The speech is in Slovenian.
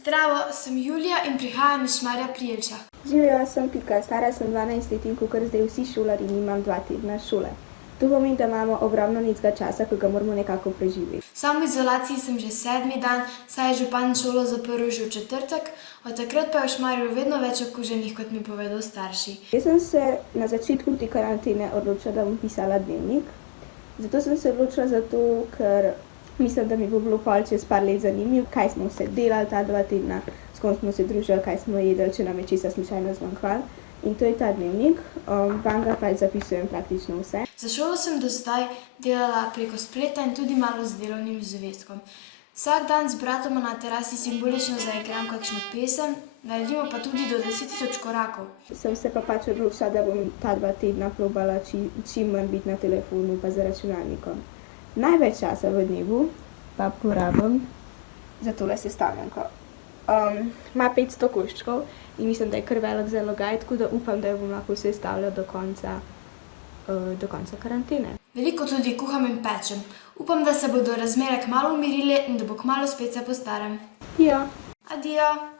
Zdravo, sem Julija in prihajam iz Šmarja pri Jelšah. Živjo, sem Pika, stara sem 12 let in kakor zdaj vsi šolarji nimam 2 tedna šole. To pomeni, da imamo ogromno nekega časa, ki ga moramo nekako preživeti. Sam v izolaciji sem že 7. dan, saj je župan šolo zaprl že v četrtek, od takrat pa je v Šmarju vedno več okuženih, kot mi povedo starši. Jaz sem se na začetku te karantene odločila, da bom pisala dnevnik. Zato sem se odločila ker mislim, da mi bo bilo pol čez par let zanimivo, kaj smo vse delali ta 2 tedna, s kom smo se družili, kaj smo jedli, če nam je česa slučajno zmanjkvalo. In to je ta dnevnik, vanga pa zapisujem praktično vse. Za šolo sem do zdaj delala preko spleta in tudi malo z delovnim zvezkom. Vsak dan z bratom na terasi simbolično zaigram kakšno pesem, naredimo pa tudi do 10.000 korakov. Sem se pa pač odločila, da bom ta 2 tedna probala čim manj biti na telefonu pa za računalnikom. Največ časa v dnevu pa porabim za tole sestavljanko. Ima 500 koščkov in mislim, da je kar velik zalogaj, tako da upam, da jo bom lahko sestavljala do konca karantene. Veliko tudi kuham in pečem. Upam, da se bodo razmere kmalu umirile in da bo kmalu spet se po starem. Ja. Adijo!